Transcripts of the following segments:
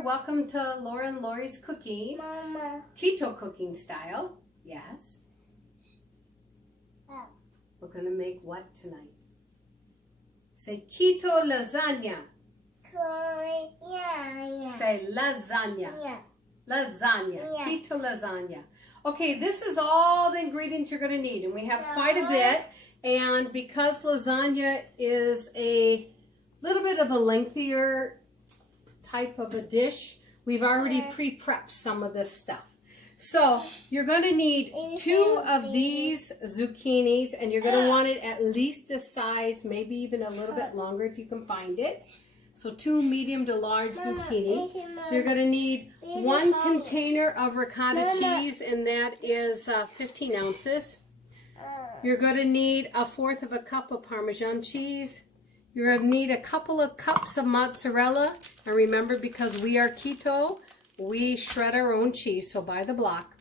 there. Welcome to Laura and Laurie's Cooking. Mama. Keto cooking style. Yes. Oh. We're going to make what tonight? Say keto lasagna. Yeah. Say lasagna. Yeah. Lasagna. Yeah. Keto lasagna. Okay, this is all the ingredients you're going to need. And we have quite a bit. And because lasagna is a little bit of a lengthier type of a dish, we've already pre-prepped some of this stuff. So you're going to need 2 of these zucchinis, and you're going to want it at least this size, maybe even a little bit longer if you can find it. So 2 medium to large zucchini. You're going to need 1 container of ricotta cheese, and that is 15 ounces. You're going to need 1/4 of a cup of Parmesan cheese. You're going to need a couple of cups of mozzarella. And remember, because we are keto, we shred our own cheese, so buy the block.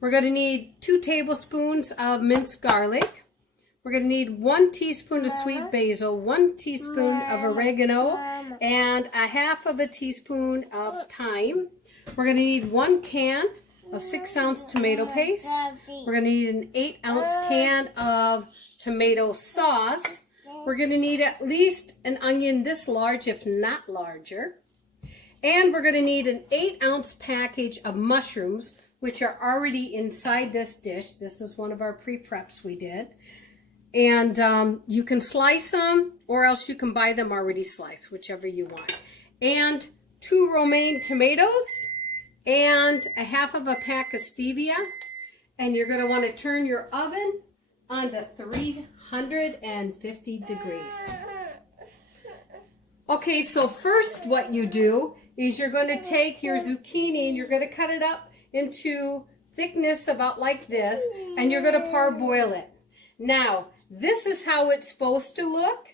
We're going to need 2 tablespoons of minced garlic. We're going to need 1 teaspoon of sweet basil, 1 teaspoon of oregano, and 1/2 of a teaspoon of thyme. We're going to need 1 can of 6-ounce tomato paste. We're going to need an 8-ounce can of tomato sauce. We're going to need at least an onion this large, if not larger. And we're going to need an 8-ounce package of mushrooms, which are already inside this dish. This is one of our pre-preps we did. And you can slice them, or else you can buy them already sliced, whichever you want. And 2 romaine tomatoes, and 1/2 of a pack of stevia. And you're going to want to turn your oven on to 350 degrees. Okay, so first what you do is you're going to take your zucchini and you're going to cut it up into thickness about like this, and you're going to parboil it. Now, this is how it's supposed to look.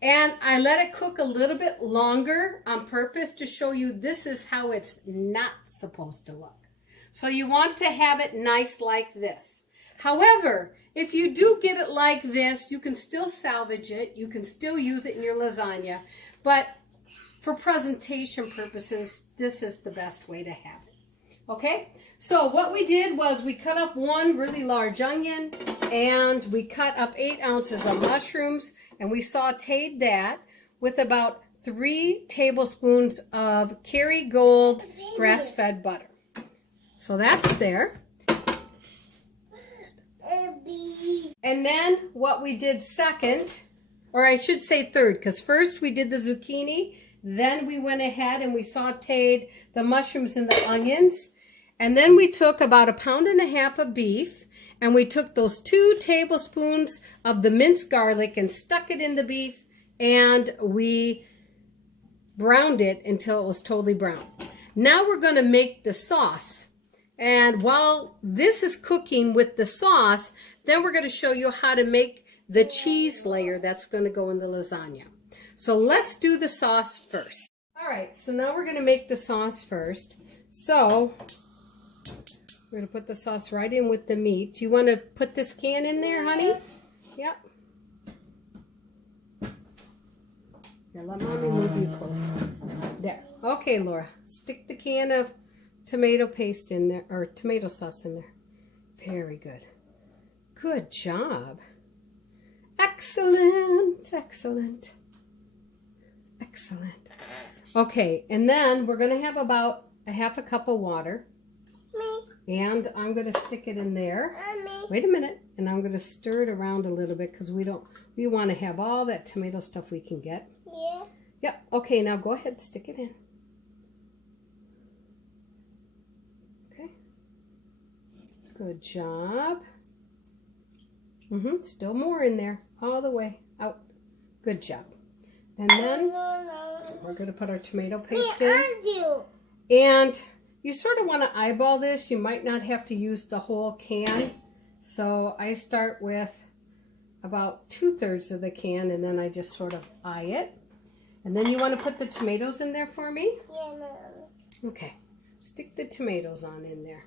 And I let it cook a little bit longer on purpose to show you this is how it's not supposed to look. So you want to have it nice like this. However, if you do get it like this, you can still salvage it. You can still use it in your lasagna. But for presentation purposes, this is the best way to have it. Okay? So what we did was we cut up 1 really large onion, and we cut up 8 ounces of mushrooms, and we sauteed that with about 3 tablespoons of Kerrygold grass-fed butter. So that's there. And then what we did second, or I should say third, because first we did the zucchini, then we went ahead and we sauteed the mushrooms and the onions. And then we took about 1.5 pounds of beef, and we took those 2 tablespoons of the minced garlic and stuck it in the beef, and we browned it until it was totally brown. Now we're going to make the sauce. And while this is cooking with the sauce, then we're going to show you how to make the cheese layer that's going to go in the lasagna. So let's do the sauce first. All right, so now we're going to make the sauce first. So we're going to put the sauce right in with the meat. Do you want to put this can in there, honey? Yep. Here, let Mommy move you closer. There. Okay, Laura. Stick the can of tomato paste in there, or tomato sauce in there. Very good. Good job. Excellent. Excellent. Excellent. Okay, and then we're going to have about 1/2 cup of water. And I'm going to stick it in there. Wait a minute. And I'm going to stir it around a little bit because we want to have all that tomato stuff we can get. Yeah. Yep. Okay, now go ahead and stick it in. Okay. Good job. Still more in there. All the way out. Good job. And then we're going to put our tomato paste in. And you sort of want to eyeball this. You might not have to use the whole can. So I start with about 2/3 of the can, and then I just sort of eye it. And then you want to put the tomatoes in there for me? Yeah, Mom. Okay. Stick the tomatoes on in there.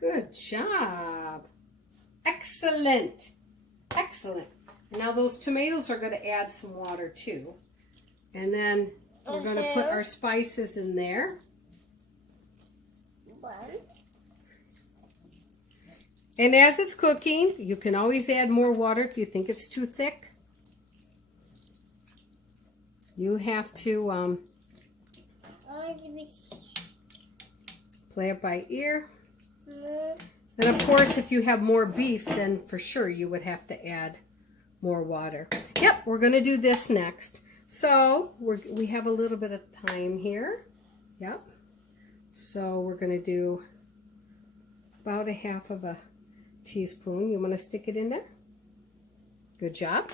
Good job. Excellent. Excellent. Now those tomatoes are going to add some water too. And then we're going to put our spices in there. And as it's cooking, you can always add more water if you think it's too thick. You have to play it by ear. And of course, if you have more beef, then for sure you would have to add more water. Yep, we're going to do this next. So we have a little bit of time here. Yep. So we're going to do about a half of a teaspoon. You want to stick it in there? Good job.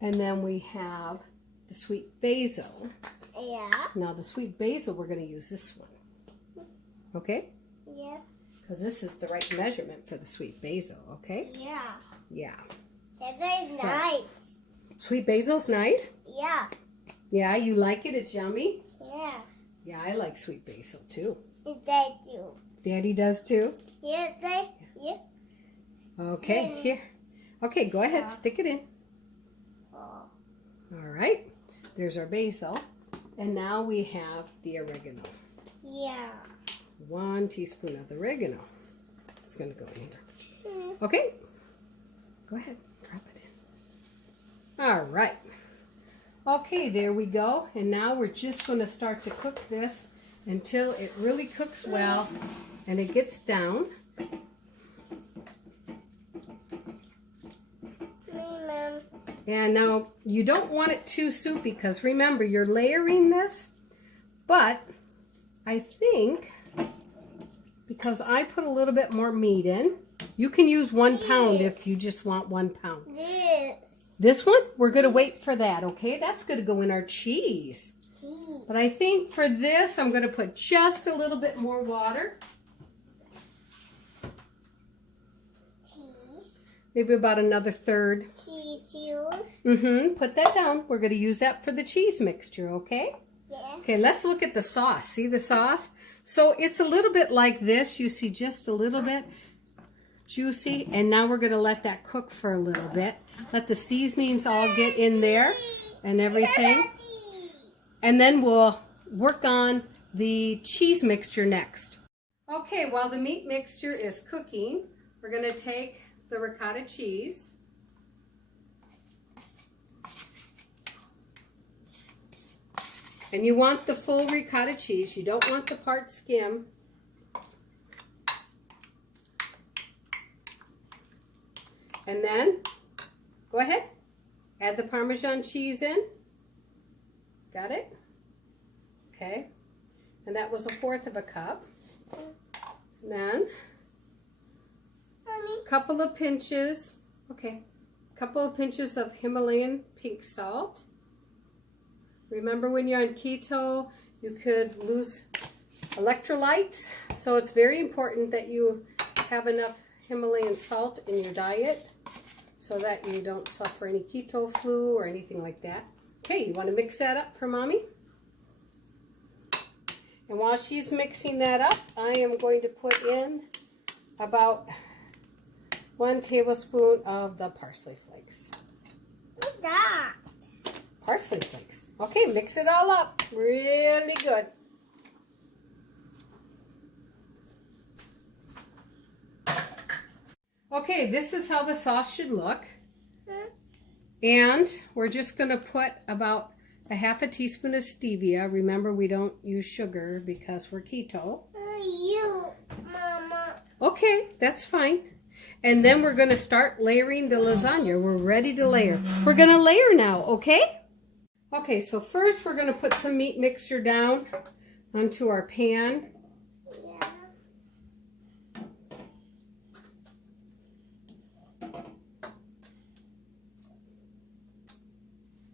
And then we have the sweet basil. Yeah. Now the sweet basil, we're going to use this one. Okay? Yeah. Because this is the right measurement for the sweet basil, okay? Yeah. Yeah. That is nice. Sweet basil's nice? Yeah. Yeah, you like it? It's yummy? Yeah. Yeah, I like sweet basil too. They do. Daddy does too? Yeah, yeah. Okay, here. Okay, go ahead, stick it in. Oh. All right, there's our basil. And now we have the oregano. Yeah. 1 teaspoon of the oregano. It's going to go in here. Okay, go ahead, drop it in. All right. Okay, there we go. And now we're just going to start to cook this until it really cooks well and it gets down. And now you don't want it too soupy because remember you're layering this, but I think because I put a little bit more meat in, you can use 1 pound if you just want 1 pound. This one, we're going to wait for that, okay? That's going to go in our cheese. But I think for this, I'm going to put just a little bit more water. Cheese. Maybe about another third. Cheese. Put that down. We're going to use that for the cheese mixture, okay? Yeah. Okay, let's look at the sauce. See the sauce? So it's a little bit like this. You see just a little bit juicy. And now we're going to let that cook for a little bit. Let the seasonings all get in there and everything. And then we'll work on the cheese mixture next. Okay, while the meat mixture is cooking, we're going to take the ricotta cheese. And you want the full ricotta cheese. You don't want the part skim. And then, go ahead, add the Parmesan cheese in. Got it? Okay. And that was 1/4 cup. And then, a couple of pinches, of Himalayan pink salt. Remember when you're on keto, you could lose electrolytes. So it's very important that you have enough Himalayan salt in your diet so that you don't suffer any keto flu or anything like that. Okay, you want to mix that up for Mommy? And while she's mixing that up, I am going to put in about 1 tablespoon of the parsley flakes. What's that? Parsley flakes. Okay, mix it all up. Really good. Okay, this is how the sauce should look. And we're just going to put about a 1/2 teaspoon of stevia. Remember, we don't use sugar because we're keto. You, Mama. Okay, that's fine. And then we're going to start layering the lasagna. We're ready to layer. We're going to layer now, okay? Okay, so first we're going to put some meat mixture down onto our pan. Yeah.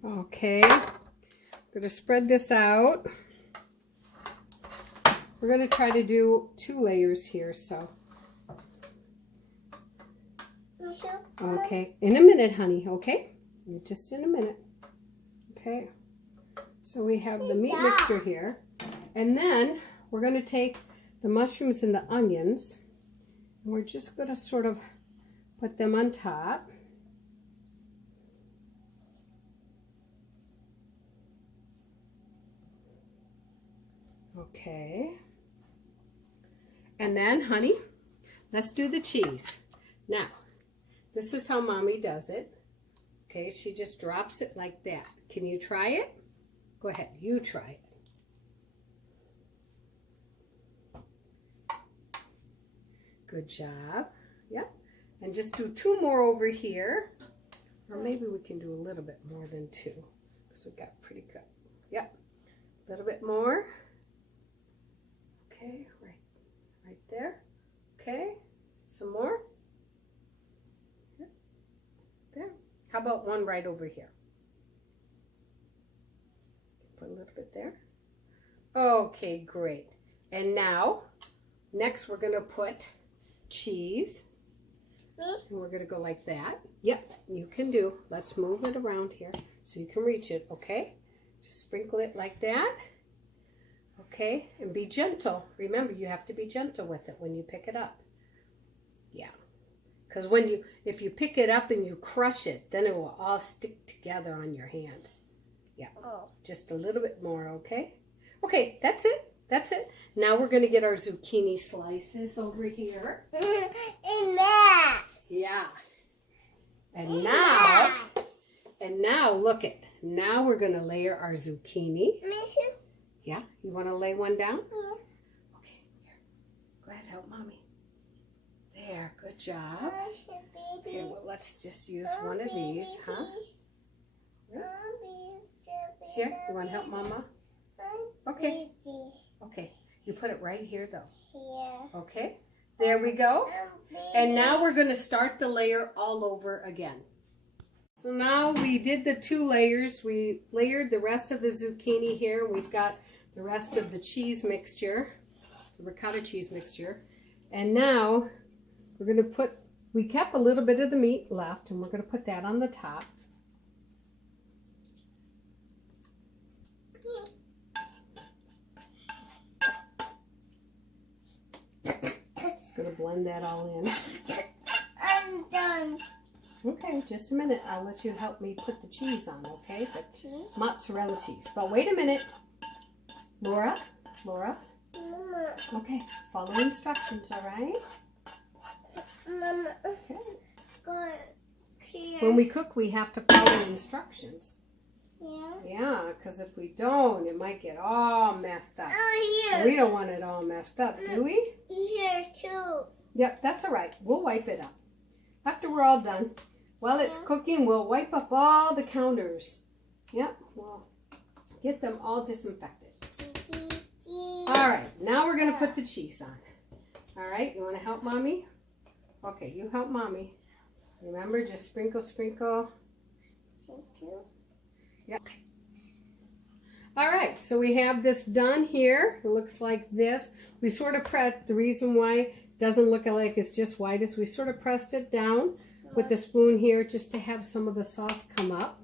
Okay, I'm going to spread this out. We're going to try to do 2 layers here, so. Okay, in a minute, honey, okay? Just in a minute. Okay, so we have the meat mixture here. And then we're going to take the mushrooms and the onions. And we're just going to sort of put them on top. Okay. And then, honey, let's do the cheese. Now, this is how Mommy does it. Okay, she just drops it like that. Can you try it? Go ahead, you try it. Good job. Yep. And just do 2 more over here. Or maybe we can do a little bit more than 2. Because we got pretty good. Yep. A little bit more. Okay, right there. Okay. Some more. Yep. There. How about one right over here? Put a little bit there. Okay, great. And now, next we're going to put cheese. And we're going to go like that. Yep, you can do. Let's move it around here so you can reach it, okay? Just sprinkle it like that. Okay, and be gentle. Remember, you have to be gentle with it when you pick it up. Yeah. Because if you pick it up and you crush it, then it will all stick together on your hands. Yeah. Oh. Just a little bit more, okay? Okay, that's it. That's it. Now we're going to get our zucchini slices over here. Yeah. And now look it. Now we're going to layer our zucchini. Yeah, you want to lay one down? Yeah. Okay, here. Go ahead, help Mommy. There, good job. Okay, well, let's just use one of these, huh? Here, you want to help Mama? Okay. Okay, you put it right here, though. Yeah. Okay, there we go. And now we're going to start the layer all over again. So now we did the 2 layers. We layered the rest of the zucchini here. We've got the rest of the cheese mixture, the ricotta cheese mixture. And now we're going to we kept a little bit of the meat left, and we're going to put that on the top. Just going to blend that all in. I'm done. Okay, just a minute. I'll let you help me put the cheese on, okay? The mozzarella cheese. But wait a minute. Laura? Mama. Okay, follow instructions, all right? Mama. Okay. Go here. When we cook, we have to follow instructions. Yeah. Yeah, because if we don't, it might get all messed up. Oh, here. We don't want it all messed up, do we? Here, too. Yep, that's all right. We'll wipe it up. After we're all done, while it's cooking, we'll wipe up all the counters. Yep, we'll get them all disinfected. All right, now we're going to put the cheese on. All right, you want to help Mommy? Okay, you help Mommy. Remember, just sprinkle, sprinkle. Thank you. Yep. Okay. All right, so we have this done here. It looks like this. We sort of pressed, the reason why it doesn't look like it's just white is we sort of pressed it down with the spoon here just to have some of the sauce come up.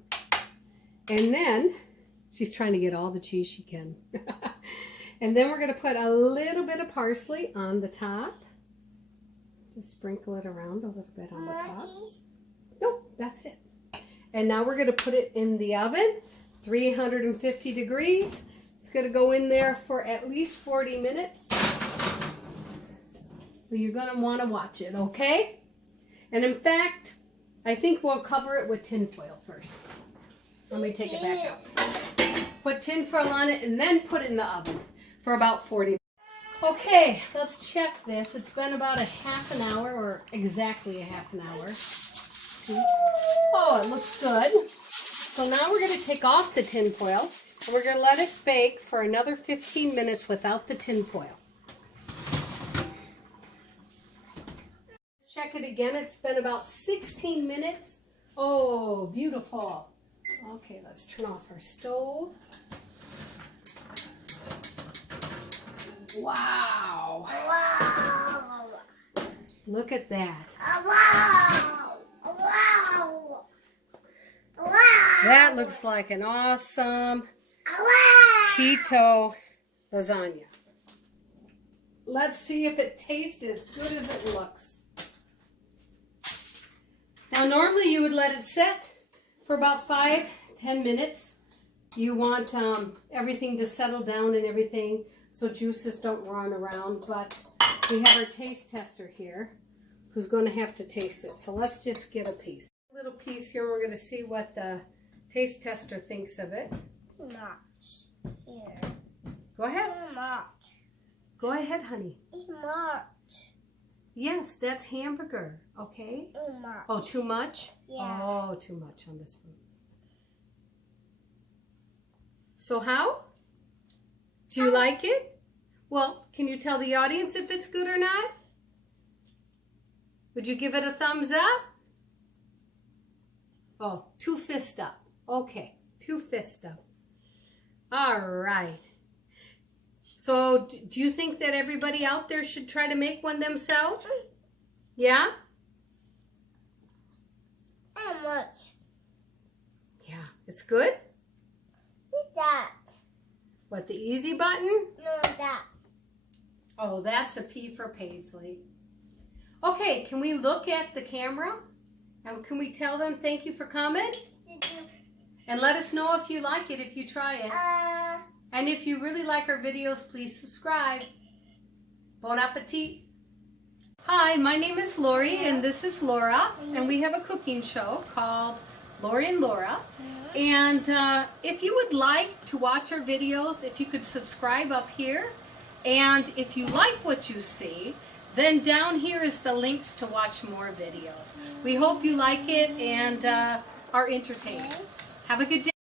And then, she's trying to get all the cheese she can. And then we're going to put a little bit of parsley on the top. Just sprinkle it around a little bit on the top. Nope, that's it. And now we're going to put it in the oven, 350 degrees. It's going to go in there for at least 40 minutes. But you're going to want to watch it, okay? And in fact, I think we'll cover it with tin foil first. Let me take it back out. Put tin foil on it and then put it in the oven for about 40 minutes. Okay, let's check this. It's been about a half an hour, or exactly a half an hour. Oh, it looks good. So now we're going to take off the tin foil and we're going to let it bake for another 15 minutes without the tin foil. Check it again. It's been about 16 minutes. Oh, beautiful. Okay, let's turn off our stove. Wow. Wow. Look at that. Wow. Wow. Wow. That looks like an awesome Wow. keto lasagna. Let's see if it tastes as good as it looks. Now normally you would let it sit for about 5-10 minutes. You want everything to settle down and everything. so juices don't run around. But we have our taste tester here who's going to have to taste it. So let's just get a piece. A little piece here, and we're going to see what the taste tester thinks of it. Much. Here. Go ahead. Much. Go ahead, honey. Much. Yes, that's hamburger. Okay. Much. Oh, too much? Yeah. Oh, too much on this one. So how? Do you like it? Well, can you tell the audience if it's good or not? Would you give it a thumbs up? Oh, 2 fists up. Okay, 2 fists up. All right. So, do you think that everybody out there should try to make one themselves? Yeah? How much? Yeah. It's good? What's that? What, the easy button? No, that. Oh, that's a P for Paisley. Okay, can we look at the camera? And can we tell them thank you for coming? Did you? And let us know if you like it, if you try it. And if you really like our videos, please subscribe. Bon appetit. Hi, my name is Laurie and this is Laura. And we have a cooking show called Laurie and Laura. And if you would like to watch our videos, if you could subscribe up here. And if you like what you see, then down here is the links to watch more videos. We hope you like it and are entertained. Have a good day.